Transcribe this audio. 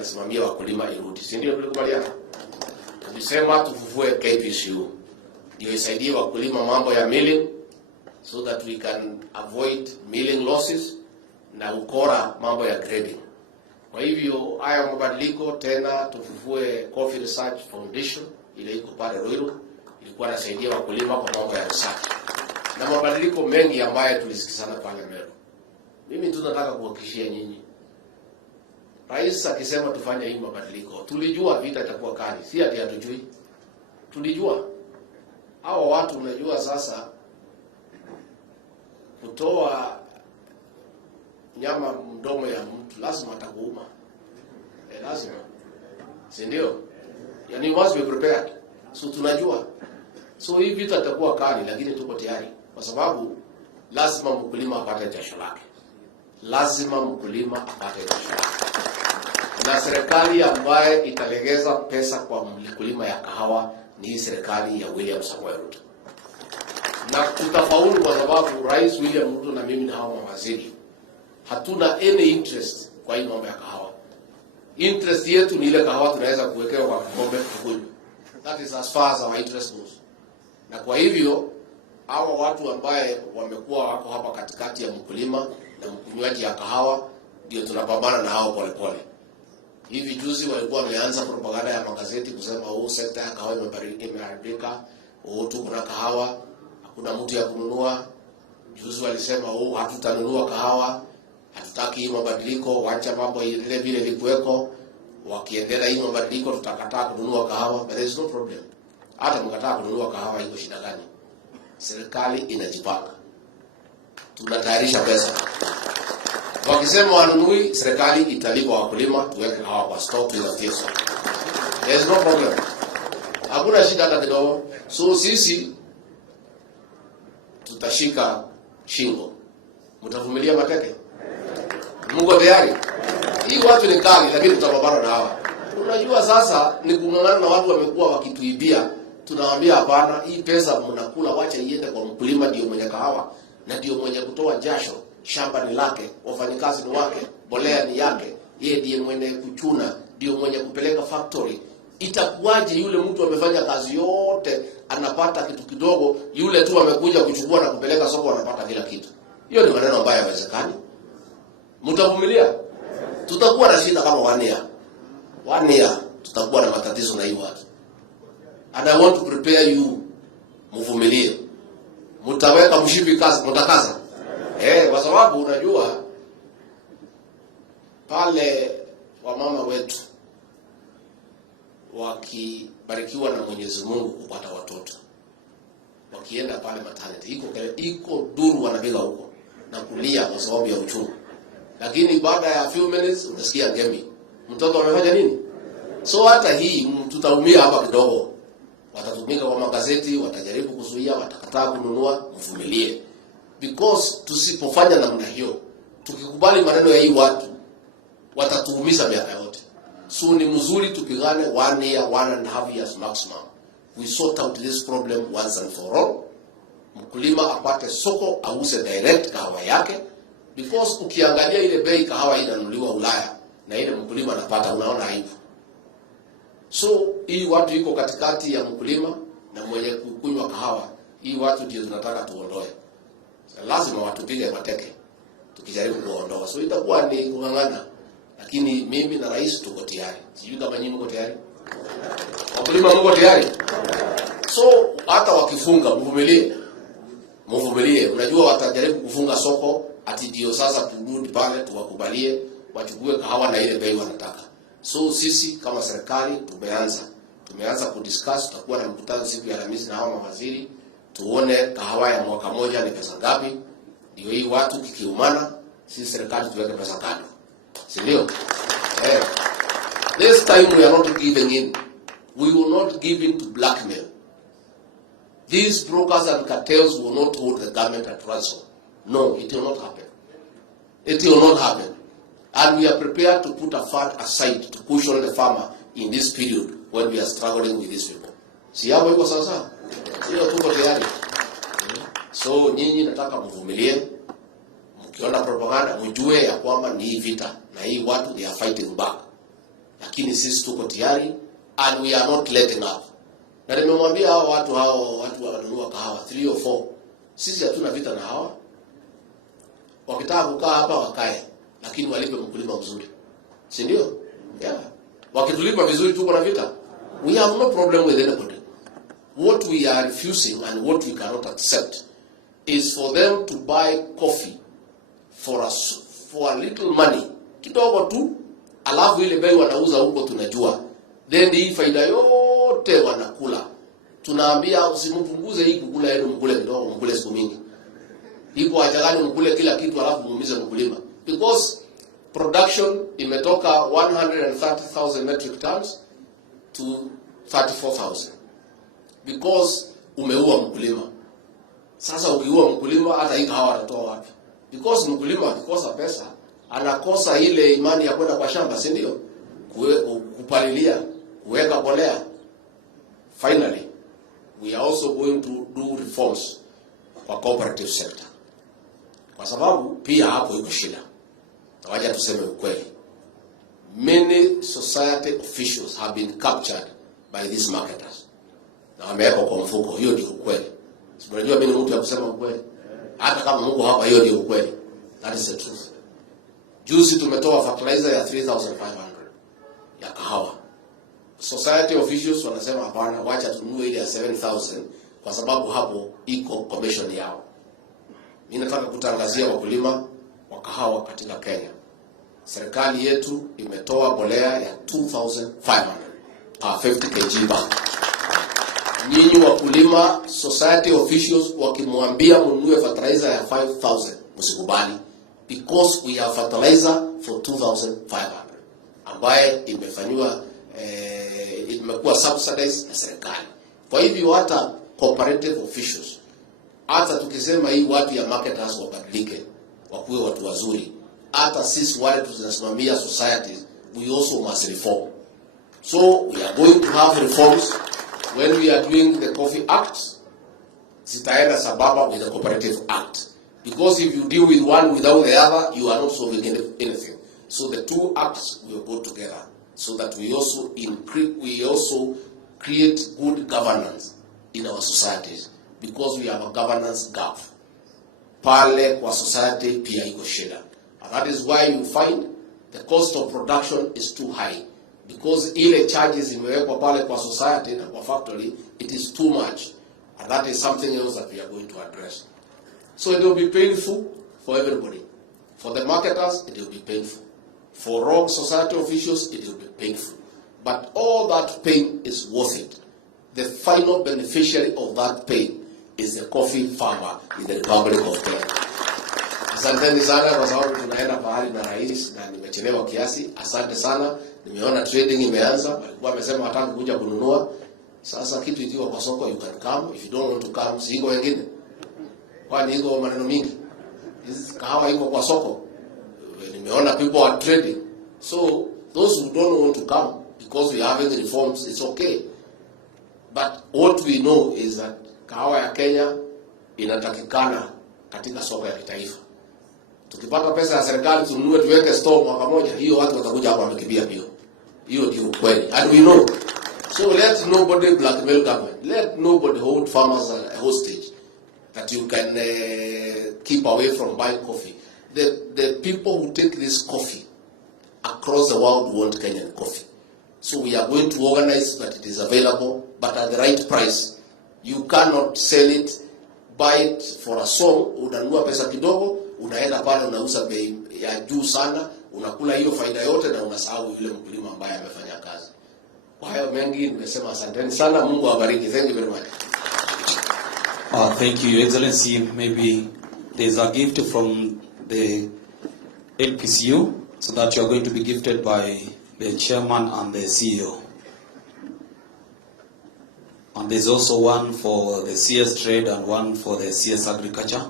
inasimamia wakulima irudi. Si ndio tulikubaliana? Tulisema tufufue KPCU ndio isaidie wakulima mambo ya milling, so that we can avoid milling losses na ukora mambo ya grading. Kwa hivyo haya mabadiliko tena tufufue Coffee Research Foundation ile iko pale Ruiru, ilikuwa inasaidia wakulima kwa mambo ya research. Na mabadiliko mengi ambayo tulisikizana pale Meru. Mimi tunataka kuhakikishia nyinyi, Rais akisema tufanye hii mabadiliko, tulijua vita itakuwa kali, si ati hatujui. Tulijua. Hao watu unajua sasa kutoa nyama mdomo ya mtu lazima atakuuma. Lazima. Si ndio? Yani you must be prepared. So tunajua. So hii vita itakuwa kali lakini tuko tayari kwa sababu lazima mkulima apate jasho lake. Lazima mkulima apate jasho lake. Na serikali ambaye italegeza pesa kwa mkulima ya kahawa ni serikali ya William Samoei Ruto. Na tutafaulu kwa sababu Rais William Ruto na mimi na hao mawaziri hatuna any interest kwa hii mambo ya kahawa. Interest yetu ni ile kahawa tunaweza kuwekewa kwa kikombe kukunywa. That is as far as our interest goes. Na kwa hivyo hawa watu ambaye wamekuwa wako hapa katikati ya mkulima na mkunywaji ya kahawa ndio tunapambana na hao pole pole. Hivi juzi walikuwa wameanza propaganda ya magazeti kusema sekta ya kahawa imeharibika, tu kuna kahawa, hakuna mtu ya kununua. Juzi walisema hatutanunua kahawa, hatutaki mabadiliko, wacha mambo ile vile likuweko. Wakiendelea hii mabadiliko tutakataa kununua kahawa, but there is no problem. Hata mkataa kununua kahawa iko shida gani? Serikali inajipanga. Tunatayarisha pesa. Wakisema wanunui, serikali italipa wakulima tuweke kahawa kwa stock tuinafikia. There is no problem. Hakuna shida hata kidogo. So sisi tutashika shingo. Mtavumilia mateke? Mungu tayari. Hii watu ni kali lakini tutapambana na hawa. Unajua sasa ni kungangana na watu wamekuwa wakituibia. Tunawaambia hapana, hii pesa mnakula wacha iende kwa mkulima ndio mwenye kahawa na ndio mwenye kutoa jasho. Shamba ni lake, wafanyikazi ni wake, mbolea ni yake, yeye ndiye mwenye kuchuna, ndio mwenye kupeleka factory. Itakuwaje yule mtu amefanya kazi yote anapata kitu kidogo, yule tu amekuja kuchukua na kupeleka soko anapata kila kitu? Hiyo ni maneno ambayo hayawezekani. Mtavumilia? Tutakuwa na shida kama 1 year. 1 year tutakuwa na matatizo na hii watu. And I want to prepare you. Mvumilie. Mtaweka mshipi kazi, mtakaza. Kwa sababu unajua pale wamama wetu wakibarikiwa na Mwenyezi Mungu kupata watoto, wakienda pale maternity iko duru wanapiga huko na kulia kwa sababu ya uchungu. Lakini baada ya few minutes unasikia ngemi, mtoto amefanya nini? So hata hii tutaumia hapa kidogo. Watatumika kwa magazeti, watajaribu kuzuia, watakataa kununua, mvumilie. Because tusipofanya namna hiyo, tukikubali maneno ya hii watu, watatuumiza miaka yote. So ni mzuri tupigane 1 year, 1.5 years maximum. We sort out this problem once and for all. Mkulima apate soko, auze direct kahawa yake. Because ukiangalia ile bei kahawa inanunuliwa Ulaya na ile mkulima anapata, unaona aibu. So hii watu iko katikati ya mkulima na mwenye kukunywa kahawa. Hii watu ndio tunataka tuondoe. Lazima watupige mateke tukijaribu kuondoa. So itakuwa ni kungangana. Lakini mimi na rais tuko tayari. Sijui kama nyinyi mko tayari? Wakulima mko tayari? So hata wakifunga mvumilie. Mvumilie. Unajua watajaribu kufunga soko ati ndio sasa turudi pale tuwakubalie wachukue kahawa na ile bei wanataka. So sisi kama serikali tumeanza kudiscuss. Tutakuwa na mkutano siku ya Alhamisi na hao mawaziri, tuone kahawa ya mwaka moja ni pesa ngapi. Ndio hii watu kikiumana, sisi serikali tuweke pesa kando. Si ndio? This time we are not giving in. We will not give in to blackmail. These brokers and cartels will not hold the government at ransom. No, it will not happen. It will not happen. And we are prepared to put a fund aside to cushion the farmer in this period when we are struggling with these people. Si hapo iko sasa? Sio tuko tayari. So nyinyi nataka mvumilie. Mkiona propaganda mjue ya kwamba ni vita na hii watu they are fighting back. lakini sisi tuko tayari and we are not letting up. Na nimemwambia hao watu wananunua kahawa 3 or 4, sisi hatuna vita na hawa. Wakitaka kukaa hapa wakae, lakini walipe mkulima mzuri, si ndio? Yeah. Wakitulipa vizuri tuko na vita. We have no problem with anybody. What we are refusing and what we cannot accept is for them to buy coffee for a little money, kidogo tu, alafu ile bei wanauza huko tunajua. Then hii faida yote wanakula. Tunaambia usimpunguze hii kukula yenu, mkule kidogo, mkule siku mingi. Iko haja gani mkule kila kitu alafu muumize mkulima? Because production imetoka 130,000 metric tons to 34,000. Because umeua mkulima. Sasa ukiua mkulima hata hii kahawa atatoa wapi? Because mkulima akikosa pesa, anakosa ile imani ya kwenda kwa shamba, si ndio? Kupalilia, kuweka mbolea. Finally, we are also going to do reforms kwa cooperative sector. Kwa sababu pia hapo iko shida. Wacha tuseme ukweli. Many society officials have been captured by these marketers. Na wamewekwa kwa mfuko. Hiyo ndio ukweli. Unajua mimi ni mtu ya kusema ukweli. Hata kama Mungu hapa, hiyo ndio ukweli. That is the truth. Juzi tumetoa fertilizer ya 3,500 ya kahawa. Society officials wanasema hapana, wacha tununue ile ya 7,000 kwa sababu hapo iko commission yao. Mimi nataka kutangazia wakulima wa kahawa katika Kenya. Serikali yetu imetoa mbolea ya 2,500 50 kg bag. Nyinyi wakulima, society officials wakimwambia mnunue fertilizer ya 5,000, msikubali, because we have fertilizer for 2,500 ambaye imefanywa imekuwa subsidized na serikali. Kwa hivyo hata cooperative officials, hata tukisema hii watu ya marketers wabadilike, wakuwe watu wazuri, hata sisi wale tunasimamia societies, we also must reform. So we are going to have reforms. When we are doing the Coffee Act, zitaenda sababa with the Cooperative Act. Because if you deal with one without the other, you are not solving anything. So the two acts will go together, so that we also create good governance in our societies, because we have a governance gap. Pale kwa society pia iko shida. And that is why you find the cost of production is too high, because ile charges imewekwa pale kwa society na kwa factory, it is too much. And that is something else that we are going to address. So it will be painful for everybody. For the marketers, it will be painful. For wrong society officials, it will be painful. But all that pain is worth it. The final beneficiary of that pain is the coffee farmer in the Republic of Kenya. Asanteni sana kwa sababu tunaenda pahali na rais na nimechelewa kiasi. Asante sana. Nimeona trading imeanza. Walikuwa wamesema hataki kuja kununua. Sasa kitu ikiwa kwa soko, you can come. If you don't want to come, si iko wengine. Kwani iko maneno mingi. Kahawa iko kwa soko. Nimeona people are trading. So those who don't want to come because we are having reforms, it's okay. But what we know is that kahawa ya Kenya inatakikana katika soko ya kitaifa. Tukipata pesa ya serikali tununue tuweke store mwaka moja, hiyo watu watakuja hapa wamekimbia bio. Hiyo ndio kweli. And we know. So let nobody blackmail government. Let nobody hold farmers hostage that you can keep away from buying coffee. The people who take this coffee across the world want Kenyan coffee. So we are going to organize that it is available, but at the right price. You cannot sell it, buy it for a song, unanunua pesa kidogo, unaenda pale unauza bei ya juu sana, unakula hiyo faida yote na unasahau yule mkulima ambaye amefanya kazi. Kwa hayo mengi nimesema asanteni sana, Mungu awabariki. Thank you very much. Thank you, Your Excellency. Maybe there's a gift from the LPCU, so that you are going to be gifted by the chairman and the CEO. And there's also one for the CS Trade and one for the CS Agriculture.